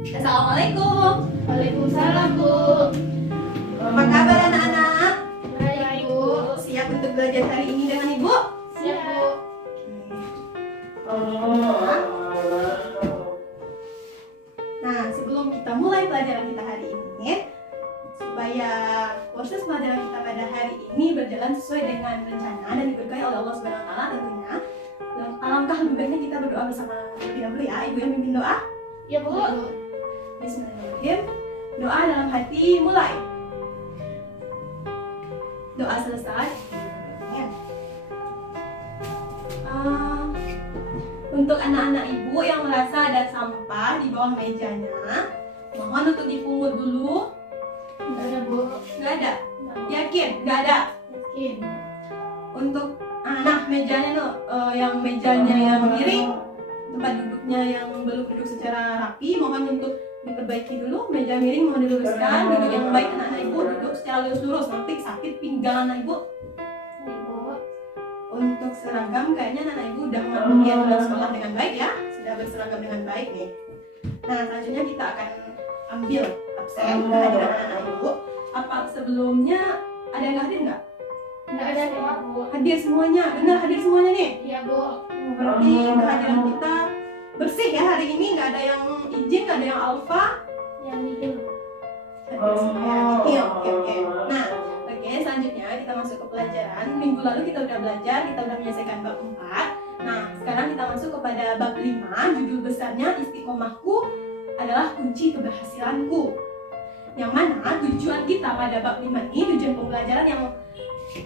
Assalamualaikum. Waalaikumsalam, Bu. Apa kabar anak-anak? Baik, Bu. Siap untuk belajar hari ini dengan Ibu? Siap, Bu. Nah, sebelum kita mulai pelajaran kita hari ini, supaya proses pelajaran kita pada hari ini berjalan sesuai dengan rencana dan diberkahi oleh Allah Subhanahu wa taala tentunya. Dan alangkah lebih baiknya kita berdoa bersama terlebih dahulu ya. Ibu yang mimpin doa. Ya, Bu. Bismillahirrahmanirrahim. Doa dalam hati mulai. Doa selesai. Ya. Untuk anak-anak ibu yang merasa ada sampah di bawah mejanya, mohon untuk dipungut dulu. Nggak ada, Bu. Nggak ada? Yakin? Nggak ada? Yakin. Untuk anak mejanya tuh, yang mejanya yang miring, tempat duduknya yang belum duduk secara rapi, mohon untuk diperbaiki dulu. Meja miring mohon diluruskan. Duduk yang baik anak-anak ibu, duduk secara lurus-lurus, nanti sakit pinggang anak ibu. Baik, Bu. Untuk seragam kayaknya anak ibu udah mengikuti aturan sekolah dengan baik ya, sudah berseragam dengan baik nih. Nah, selanjutnya kita akan ambil absen kehadiran anak ibu. Apa sebelumnya ada yang hadir nggak? Nggak ada, Bu. Hadir semuanya, benar hadir semuanya nih. Iya, Bu. Berarti kehadiran kita bersih ya hari ini, nggak ada yang izin, nggak ada yang alfa. Yang nihil. Hadir semua. Oke. Nah, oke, selanjutnya kita masuk ke pelajaran. Minggu lalu kita udah belajar, kita udah menyelesaikan bab 4. Nah, sekarang kita masuk kepada bab 5. Judul besarnya Istiqomahku adalah kunci keberhasilanku. Yang mana tujuan kita pada bab 5 ini, tujuan pembelajaran yang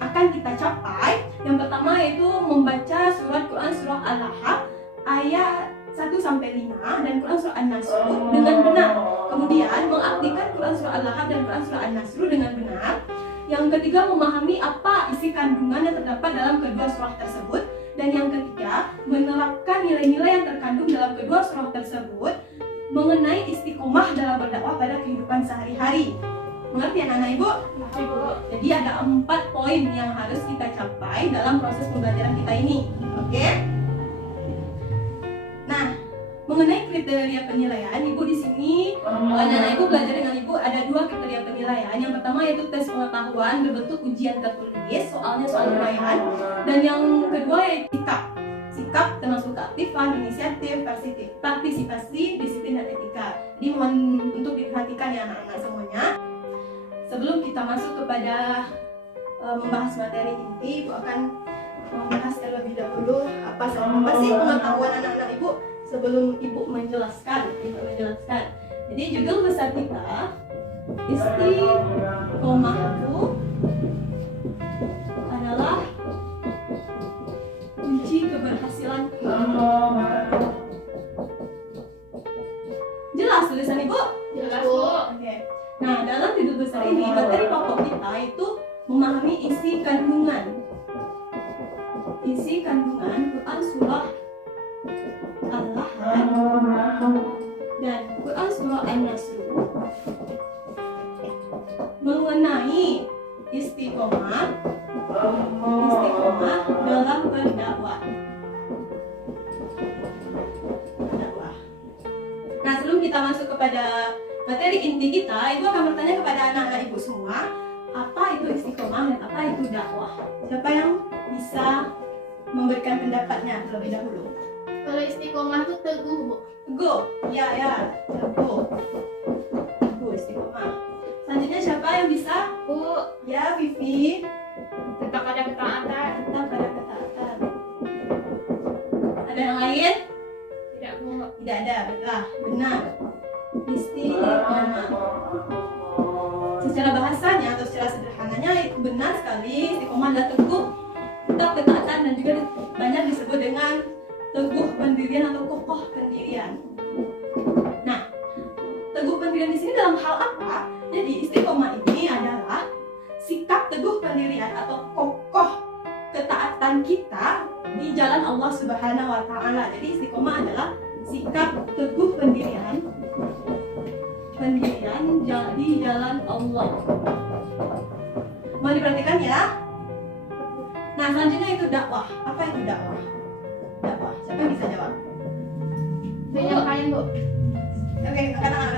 akan kita capai, yang pertama yaitu membaca surat Quran surah Al-Lahab ayat 1-5 dan Quran surah An-Nasr dengan benar. Kemudian mengartikan Quran surah Al-Lahab dan Quran surah An-Nasr dengan benar. Yang ketiga, memahami apa isi kandungan yang terdapat dalam kedua surah tersebut. Dan yang ketiga, menerapkan nilai-nilai yang terkandung dalam kedua surah tersebut mengenai istiqomah dalam berdakwah pada kehidupan sehari-hari. Mengerti anak-anak ibu? Mengerti, Bu. Jadi ada 4 poin yang harus kita capai dalam proses pembelajaran kita ini. Oke? Nah, mengenai kriteria penilaian, ibu di sini, anak-anak ibu belajar dengan ibu ada 2 kriteria penilaian. Yang pertama yaitu tes pengetahuan berbentuk ujian tertulis, soalnya soal uraian. Dan yang kedua yaitu sikap. Sikap termasuk keaktifan, inisiatif, partisipasi, disiplin dan etika. Jadi mohon untuk diperhatikan ya anak-anak semuanya. Sebelum kita masuk kepada membahas materi inti, ibu akan membahas terlebih dahulu apa sih pengetahuan anak-anak ibu sebelum ibu menjelaskan. Jadi judul besar kita Istiqomahku adalah kunci keberhasilanku. Jelas tulisan ibu? Jelas, Bu. Oke. Nah, dalam judul besar ini, materi pokok kita itu memahami isi kandungan Quran surah Al-Lahab dan Quran surah An-Nasr mengenai istiqomah dalam berdakwah. Nah, sebelum kita masuk kepada materi inti kita, ibu akan bertanya kepada anak-anak ibu semua, apa itu istiqomah dan apa itu dakwah? Siapa yang bisa memberikan pendapatnya terlebih dahulu? Kalau istiqomah itu teguh, Bu. Teguh, ya, teguh istiqomah. Selanjutnya siapa yang bisa? Bu, Ya, Vivi. tetap ada ketaatan. Tetap pada ketaatan. Ada yang lain? Tidak, Bu. Tidak ada, benar. Istiqomah. Secara bahasanya atau secara sederhananya itu benar sekali, istiqomah adalah teguh, tetap ketaatan dan juga banyak disebut dengan teguh pendirian atau kokoh pendirian. Nah, teguh pendirian di sini dalam hal apa? Jadi istiqomah ini adalah sikap teguh pendirian atau kokoh ketaatan kita di jalan Allah Subhanahu wa taala. Jadi istiqomah adalah sikap teguh pendirian di jalan Allah. Mau diperhatikan ya. Nah, selanjutnya itu dakwah. Apa itu dakwah? Dakwah. Siapa yang bisa jawab? Penyampaian, Bu. Oke, anak-anak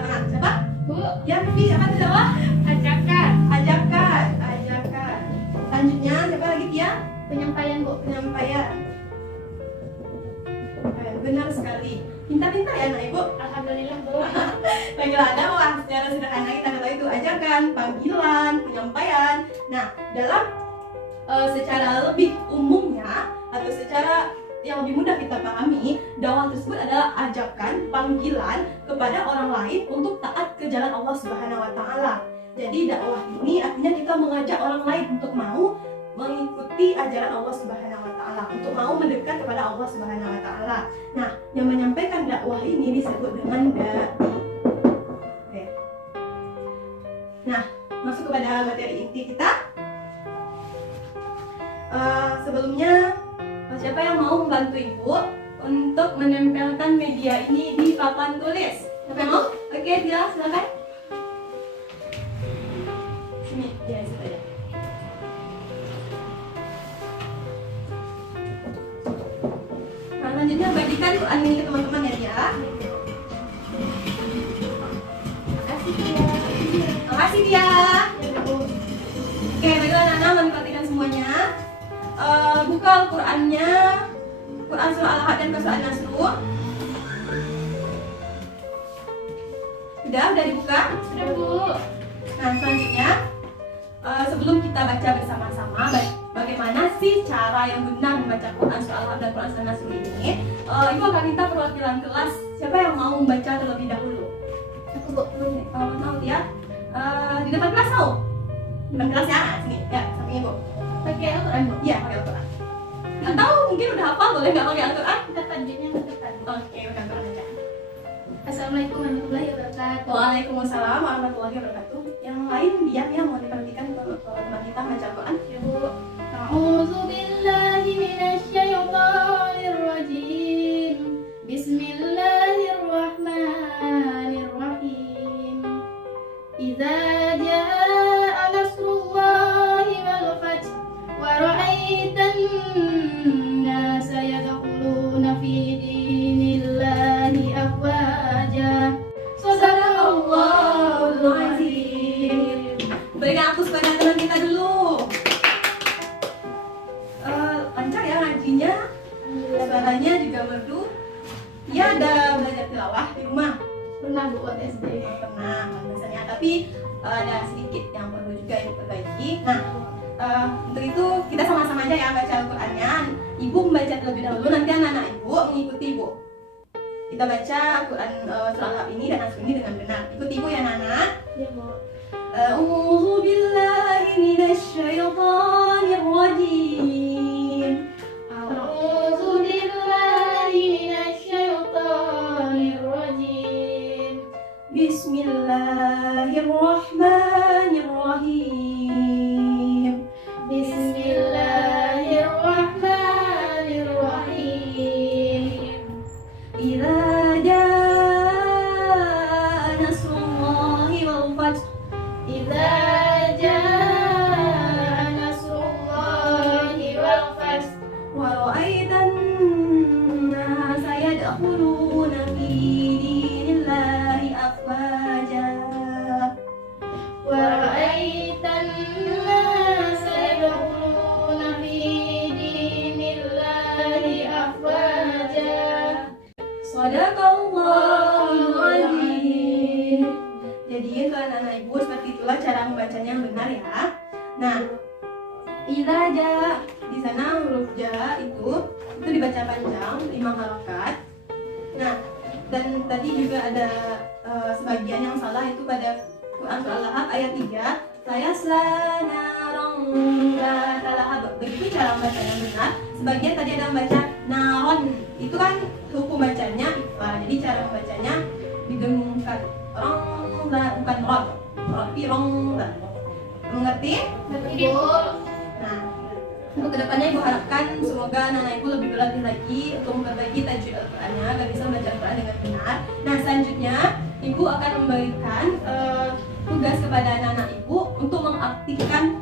Ya, Vivi, apa itu dakwah? Ajakan. Ajakan. Ajakan. Selanjutnya, siapa lagi dia? Penyampaian, Bu. Penyampaian. Benar sekali. Pintar-pintar ya anak ibu. Alhamdulillah, Bu. Baiklah, dakwah secara sederhana kita tahu itu ajakan, panggilan, penyampaian. Nah, dalam secara lebih umumnya atau secara yang lebih mudah kita pahami, dakwah tersebut adalah ajakan, panggilan kepada orang lain untuk taat ke jalan Allah Subhanahu wa taala. Jadi dakwah ini artinya kita mengajak orang lain untuk mau mengikuti ajaran Allah Subhanahu wa taala, untuk mau mendekat kepada Allah Subhanahu wa taala. Nah, yang menyampaikan dakwah ini disebut dengan dai. Oke. Nah, masuk kepada materi inti kita. Sebelumnya, siapa yang mau membantu ibu untuk menempelkan media ini di papan tulis? Siapa yang mau? Oke, dia silakan. Sini, ya situ aja. Nah, selanjutnya bagikan Quran ini ke teman-teman ya dia. Makasih, dia. Makasih dia. Ya, Bu. Oke, baiklah Nana memperhatikan semuanya. Buka Al-Qur'annya, Quran surah Al-Ahad dan surah An-Nasr. Udah dibuka? Sudah, Bu. Nah, selanjutnya sebelum kita baca bersama-sama bagaimana sih cara yang benar membaca Quran surah Al-Ahad dan Quran surah An-Nasr ini, Ibu akan minta perwakilan kelas. Siapa yang mau membaca terlebih dahulu? Aku, Bu. Kalau tahu ya, di depan kelas mau? Di depan kelas ya, sini ya, samping Ibu. Pakai Al-Quran, Bu. Iya, pakai Al-Quran. Atau mungkin udah hafal, boleh nggak pakai Al-Quran? Kita tajuknya ke depan. Oke, pakai Al-Quran aja. Assalamualaikum warahmatullahi wabarakatuh. Waalaikumsalam warahmatullahi wabarakatuh. Yang lain diam ya, mau diperhatikan kalau teman kita baca Al-Quran. Ya, Bu. A'udzu billahi minasy syaithanir rajim. Bismillahirrahmanirrahim. Idza jaa nasrullahi wal fath wa ra'aitan nasa yadkhuluna fi dinillahi afwaja. Sadaqallahul azim. Berikan aku kepada teman kita dulu. Lancar ya ngajinya, suaranya juga merdu. Dia ada belajar tilawah di rumah. Pernah, Bu, buat SD. Pernah biasanya, tapi ada sedikit yang perlu juga diperbaiki. Nah, untuk itu kita sama-sama aja ya baca Al-Qur'annya. Ibu membaca terlebih dahulu, nanti anak-anak ibu mengikuti ibu. Kita baca Quran surah Al-Ahad ini dan Nasr ini dengan benar. Ikuti ibu ya Nana. Ya, Bu. A'udzu billahi minasy syaithanir rajim. A'udzu billahi minasy syaithanir rajim. Bismillahirrahmanirrahim. Bismillahirrahmanirrahim. Idza jaa nasrullahi wal fath. Idza jaa nasrullahi wal fath Wa ra'aitan nasa yadkhuluna fi dinillahi afwaja. wa ra'aitan nasa yadkhuluna fi dinillahi afwaja. Shadaqallahul azim. Jadi untuk anak-anak ibu seperti itulah cara membacanya yang benar ya. Nah, idza jaa di sana huruf ja itu dibaca panjang 5 harakat. Nah, dan tadi juga ada sebagian yang salah itu pada Quran surah Al-Ahad ayat 3. Saya naron la talahab. Begitu cara membaca yang benar. Sebagian tadi ada membaca naron. Itu kan hukum bacanya ikhfa. Jadi cara membacanya digenggamkan. Bukan rod, tapi rong. Mengerti? Ngerti, Bu. Nah, untuk kedepannya ibu harapkan semoga anak-anak ibu lebih berlatih lagi untuk memperbaiki tajwid Al-Qur'annya agar bisa membaca Al-Quran dengan benar. Nah, selanjutnya ibu akan memberikan tugas kepada anak-anak ibu untuk mengartikan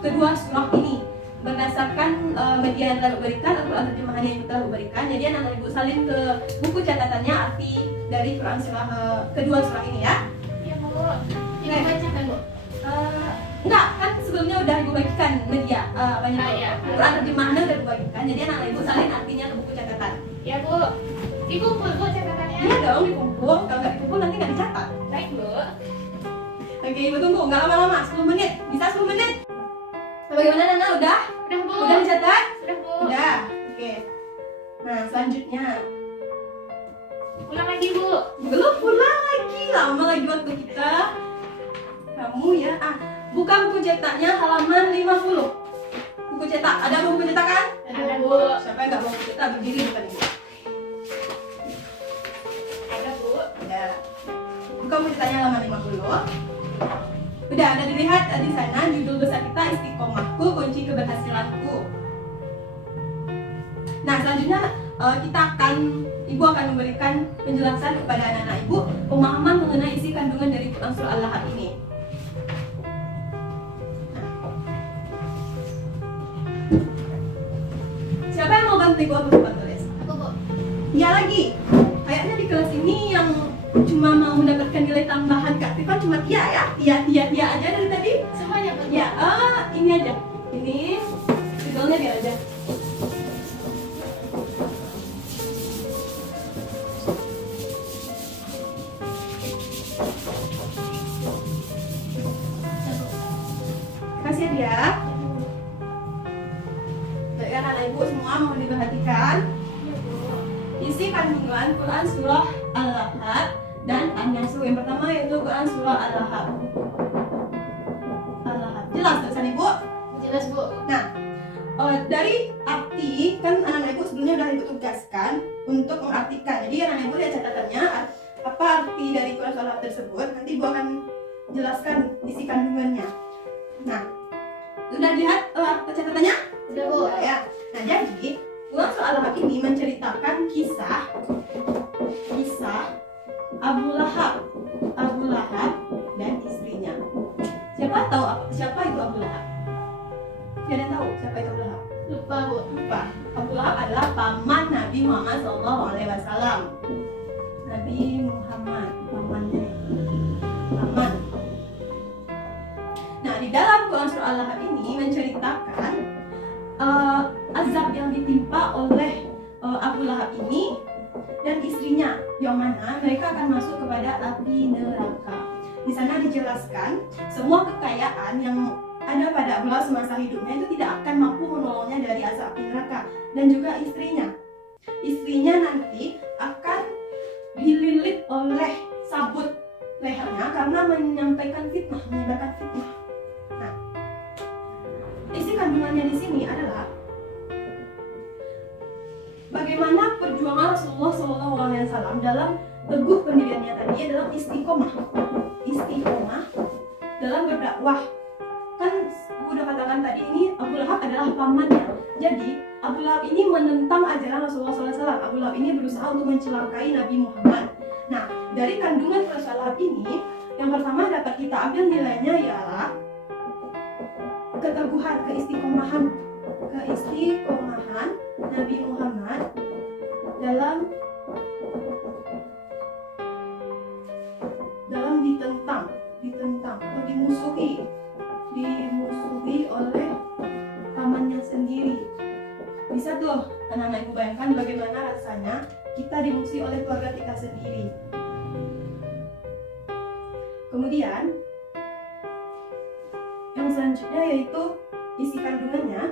kedua surah ini berdasarkan media yang telah diberikan, Al-Quran terjemahan yang telah diberikan. Jadi anak-anak ibu salin ke buku catatannya arti dari Quran kedua surah ini ya. Ya, Bu. Bu. Ibu bacakan Bu. Enggak, kan sebelumnya udah ibu bagikan media banyak Iya. Quran terjemahannya udah ibu bagikan. Jadi anak ibu salin artinya ke buku catatan. Ya Bu. Dikumpul Bu catatannya. Iya dong, dikumpul. Kalau nggak dikumpul nanti nggak dicatat. Baik Bu. Oke, ibu tunggu. Nggak lama-lama, 10 menit. Bisa 10 menit. Bagaimana Nana? Udah? Udah Bu. Udah dicatat? Sudah Bu. Udah. Oke. Nah, selanjutnya. Ulang lagi Bu. Belum pulang lagi. Lama lagi waktu kita. Kamu ya. Buka buku cetaknya halaman 50. Buku cetak. Ada buku cetak kan? Ada Bu. Siapa yang nggak mau buku cetak berdiri bukan ibu? Ada Bu. Ada. Buka buku cetaknya halaman 50. Udah ada dilihat di sana judul besar kita Istiqomahku, kunci keberhasilanku. Nah, selanjutnya ibu akan memberikan penjelasan kepada anak-anak ibu pemahaman mengenai isi kandungan dari Quran surah Al-Lahab ini. Siapa yang mau bantu ibu apa buat tulis? Aku Bu. Ya lagi. Kayaknya di kelas ini yang cuma mau mendapatkan nilai tambahan Kak Tifan cuma Tia ya. Tia aja dari tadi. Semuanya Bu. Ya, ini aja. Ini judulnya biar aja. Kasih dia. Baik, anak ibu semua mau diperhatikan. Isi kandungan Quran surah Al-Lahab dan An-Nasr. Yang pertama yaitu Quran surah Al-Lahab. Jelas tulisan ibu? Jelas Bu. Nah, dari arti kan anak-anak ibu sebelumnya sudah ibu tugaskan untuk mengartikan. Jadi anak-anak ibu lihat catatannya apa arti dari Quran surah Al-Lahab tersebut. Nanti ibu akan jelaskan isi kandungannya. Nah, sudah lihat catatannya? Sudah Bu. Ya. Nah, jadi Quran surah Al-Lahab ini menceritakan kisah Abu Lahab dan istrinya. Siapa itu Abu Lahab? Tidak ada yang tahu siapa itu Abu Lahab? Lupa Bu. Lupa. Abu Lahab adalah paman Nabi Muhammad SAW. Nabi Muhammad, pamannya. Paman. Nah, di dalam Quran surah Al-Lahab ini menceritakan azab yang ditimpa oleh Abu Lahab ini dan istrinya, yang mana mereka akan masuk kepada api neraka. Di sana dijelaskan semua kekayaan yang ada pada Abu Lahab semasa hidupnya itu tidak akan mampu menolongnya dari azab api neraka, dan juga istrinya. Istrinya nanti akan dililit oleh sabut lehernya karena menyebarkan fitnah. Nah, isi kandungannya di sini adalah bagaimana perjuangan Rasulullah SAW dalam teguh pendiriannya tadi dalam istiqomah dalam berdakwah. Kan udah katakan tadi ini Abu Lahab adalah pamannya. Jadi Abu Lahab ini menentang ajaran Rasulullah SAW. Abu Lahab ini berusaha untuk mencelakai Nabi Muhammad. Nah, dari kandungan Rasulullah Lahab ini, yang pertama dapat kita ambil nilainya ialah keteguhan, keistiqomahan Nabi Muhammad dalam ditentang atau dimusuhi oleh pamannya sendiri. Bisa tuh anak-anak ibu bayangkan bagaimana rasanya kita dimusuhi oleh keluarga kita sendiri. Kemudian yang selanjutnya yaitu isi kandungannya,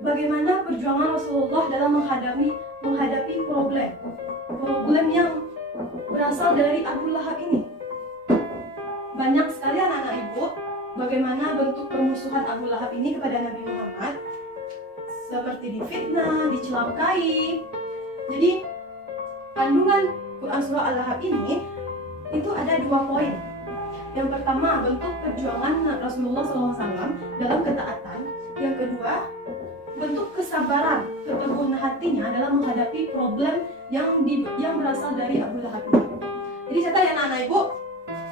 bagaimana perjuangan Rasulullah dalam menghadapi problem yang berasal dari Abu Lahab ini. Banyak sekali anak-anak ibu bagaimana bentuk permusuhan Abu Lahab ini kepada Nabi Muhammad, seperti difitnah, dicelakai. Jadi kandungan Quran surah Al-Lahab ini itu ada 2 poin. Yang pertama, bentuk perjuangan Rasulullah SAW dalam ketaatan. Yang kedua, bentuk kesabaran, keteguhan hatinya dalam menghadapi problem yang berasal dari Abu Lahab ini. Jadi catat ya anak-anak ibu.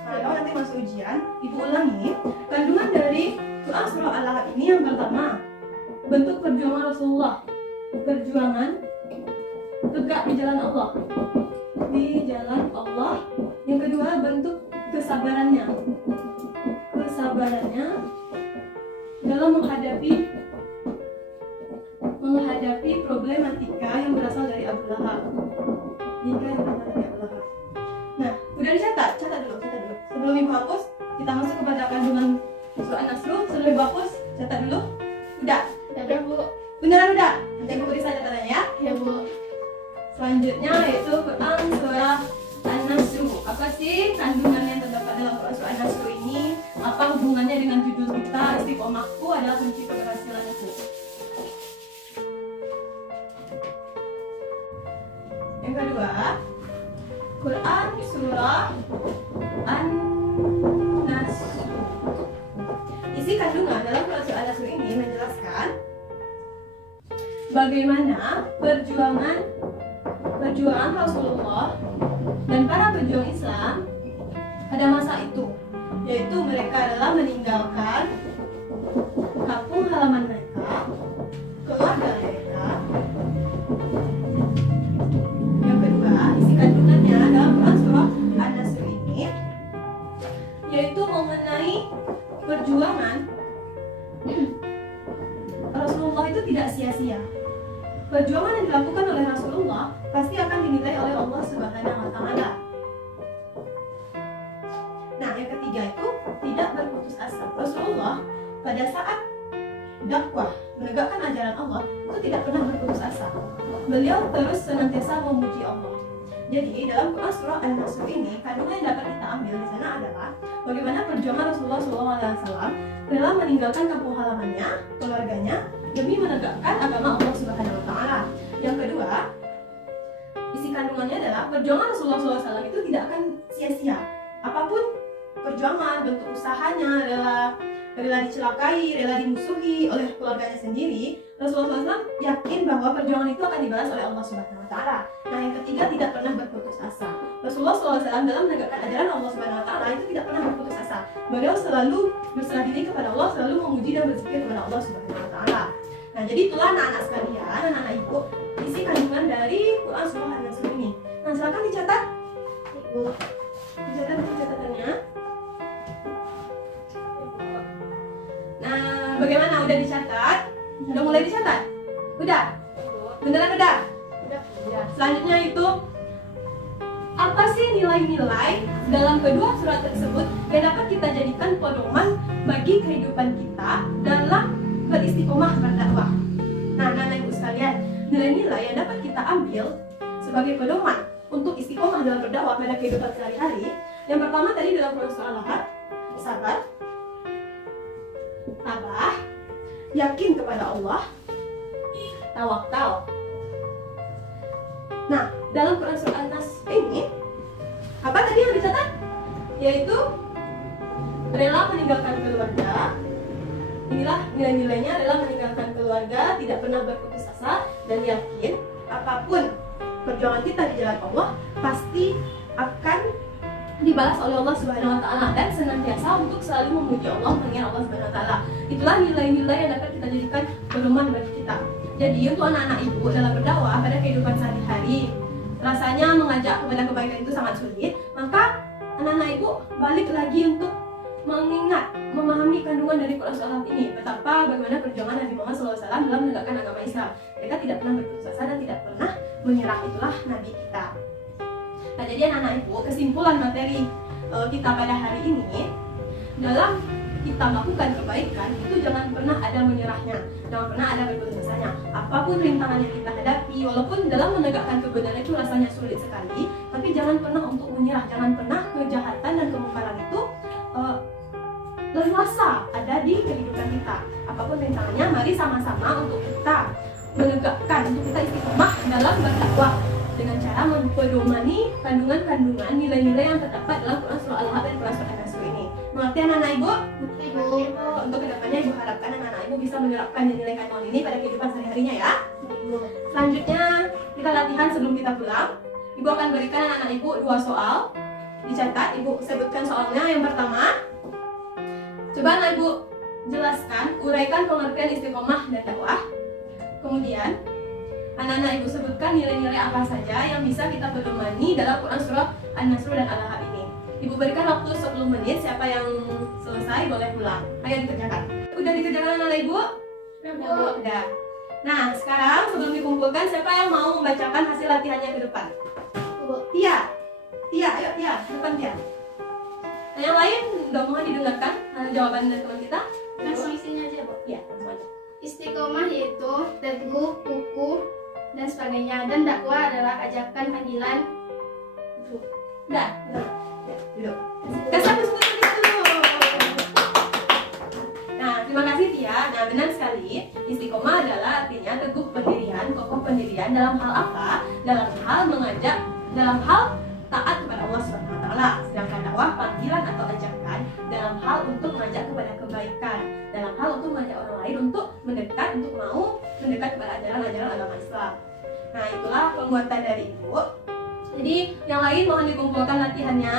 Nah, kalau nanti masuk ujian, ibu ulangi kandungan dari Quran surah Al-Lahab ini. Yang pertama, bentuk perjuangan Rasulullah, perjuangan tegak di jalan Allah. Yang kedua, kesabarannya dalam menghadapi problematika yang berasal dari Abu Lahab. Nah, udah dicatat? Catat dulu. Sebelum ibu hapus, kita masuk kepada kandungan surah An-Nasr. Sebelum ibu hapus, catat dulu. Udah? Udah Bu. Beneran udah? Nanti ibu tulis catatannya ya. Ya Bu. Selanjutnya yaitu Quran surah An-Nasr. Apa sih kandungan yang terdapat dalam Quran surah An-Nasr ini? Apa hubungannya dengan judul kita Istiqomahku adalah kunci keberhasilanku? Yang kedua, Quran surah An-Nasr. Isi kandungan dalam Quran surah An-Nasr ini menjelaskan bagaimana perjuangan Rasulullah dan para pejuang Islam pada masa itu, yaitu mereka adalah meninggalkan kampung halaman mereka, keluarga mereka. Yang kedua, isi kandungannya dalam Quran surah An-Nasr ini yaitu mengenai perjuangan Rasulullah itu tidak sia-sia. Perjuangan yang dilakukan oleh Rasulullah pasti akan dinilai oleh Allah Subhanahu wa Ta'ala. Nah, yang ketiga itu tidak berputus asa. Rasulullah pada saat dakwah menegakkan ajaran Allah itu tidak pernah berputus asa. Beliau terus senantiasa memuji Allah. Jadi dalam Quran surah An-Nasr ini kandungan yang dapat kita ambil di sana adalah bagaimana perjuangan Rasulullah SAW rela meninggalkan kampung halamannya, keluarganya demi menegakkan agama Allah Subhanahu wa Ta'ala. Yang kedua, isi kandungannya adalah perjuangan Rasulullah SAW itu tidak akan sia-sia. Apapun perjuangan, bentuk usahanya, rela dicelakai, rela dimusuhi oleh keluarganya sendiri, Rasulullah SAW yakin bahwa perjuangan itu akan dibalas oleh Allah Subhanahu wa Ta'ala. Nah, yang ketiga, tidak pernah berputus asa. Rasulullah SAW dalam menegakkan ajaran Allah Subhanahu wa Ta'ala itu tidak pernah berputus asa. Beliau selalu berserah diri kepada Allah, selalu memuji dan berzikir kepada Allah Subhanahu wa Ta'ala. Nah, jadi itulah anak-anak sekalian, anak-anak ibu, isi kandungan dari Quran surah An-Nasr ini. Nah, silakan dicatat. Ibu, dicatat catatannya. Nah, bagaimana? Udah dicatat? Udah mulai dicatat? Udah? Beneran udah? Udah. Selanjutnya itu apa sih nilai-nilai dalam kedua surat tersebut yang dapat kita jadikan pedoman bagi kehidupan kita dalam beristiqomah berdakwah? Nah, anak ibu sekalian, nilai-nilai yang dapat kita ambil sebagai pedoman untuk istiqomah dalam berdakwah pada kehidupan sehari-hari. Yang pertama tadi dalam Quran surah Al-Ahad, sabar, tabah, yakin kepada Allah, tawakal. Nah, dalam Quran surah An-Nasr ini apa tadi yang dicatat? Yaitu rela meninggalkan keluarga. Inilah nilai-nilainya, rela meninggalkan keluarga, tidak pernah berputus asa, dan yakin apapun perjuangan kita di jalan Allah pasti akan dibalas oleh Allah Subhanahu wa Ta'ala, dan senantiasa untuk selalu memuji Allah, mengingat Allah Subhanahu wa Ta'ala. Itulah nilai-nilai yang dapat kita jadikan pedoman bagi kita. Jadi untuk anak-anak ibu dalam berdakwah pada kehidupan sehari-hari, rasanya mengajak kepada kebaikan itu sangat sulit, maka anak-anak ibu balik lagi untuk mengingat, memahami kandungan dari Quran surah ini, betapa bagaimana perjuangan Nabi Muhammad SAW dalam menegakkan agama Islam. Mereka tidak pernah berputus asa dan tidak pernah menyerah. Itulah Nabi kita. Nah, jadi anak-anak ibu, kesimpulan materi kita pada hari ini, dalam kita melakukan kebaikan itu jangan pernah ada menyerahnya, jangan pernah ada berputus asanya. Apapun rintangan yang kita hadapi, walaupun dalam menegakkan kebenaran itu rasanya sulit sekali, tapi jangan pernah untuk menyerah, jangan pernah kejahatan dan kemungkaran itu leluasa ada di kehidupan kita. Apapun rintangannya, mari sama-sama untuk kita menegakkan, untuk kita istiqomah dalam berdakwah dengan cara mempedomani kandungan-kandungan nilai-nilai yang terdapat dalam Quran surah Al-Ahad dan Quran surah An-Nasr ini. Mengerti anak-anak ibu? Untuk kedepannya ibu harapkan anak-anak ibu bisa menerapkan nilai kandungan ini pada kehidupan sehari-harinya ya. Selanjutnya kita latihan sebelum kita pulang. Ibu akan berikan anak-anak ibu 2 soal. Dicatat, ibu sebutkan soalnya. Yang pertama, coba anak ibu jelaskan, uraikan pengertian istiqomah dan dakwah. Kemudian anak-anak ibu sebutkan nilai-nilai apa saja yang bisa kita pedomani dalam Quran surah An-Nasr dan Al-Ahad ini. Ibu berikan waktu 10 menit. Siapa yang selesai boleh pulang. Ayo dikerjakan. Udah dikerjakan anak ibu? Udah. Nah, sekarang sebelum dikumpulkan, siapa yang mau membacakan hasil latihannya ke depan? Tia. Tia, ayo Tia, ke depan Tia. Nah, yang lain udah mohon didengarkan jawaban dari teman kita. Langsung isinya aja, Bu. Iya, langsung aja. Istiqomah yaitu teguh, kuku, dan sebagainya. Dan dakwah adalah ajakan panggilan. Udah, duduk. Kasih aku sebut dulu. Nah, terima kasih Tia. Nah, benar sekali. Istiqomah adalah artinya teguh pendirian, kokoh pendirian dalam hal apa? Dalam hal mengajak, dalam hal taat kepada Allah Subhanahu wa taala. Sedangkan dakwah panggilan atau ajakan dalam hal untuk mengajak kepada kebaikan, dalam hal untuk mengajak orang lain untuk mendekat, untuk mau mendekat kepada ajaran-ajaran agama Islam. Nah, itulah penguatan dari Ibu. Jadi, yang lain mohon dikumpulkan latihannya.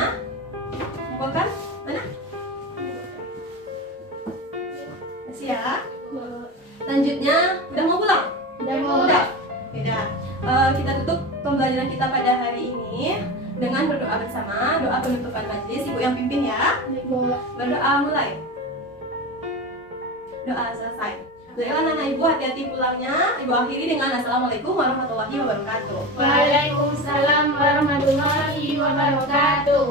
Kumpulkan. Mana? Kasih ya. Selanjutnya, udah mau pulang? Udah mau. Udah. Beda. Kita tutup pembelajaran kita pada hari ini dengan berdoa bersama, doa penutupan majelis. Ibu yang pimpin ya. Berdoa mulai. Doa selesai. Baiklah anak ibu, hati-hati pulangnya. Ibu akhiri dengan assalamualaikum warahmatullahi wabarakatuh. Waalaikumsalam warahmatullahi wabarakatuh.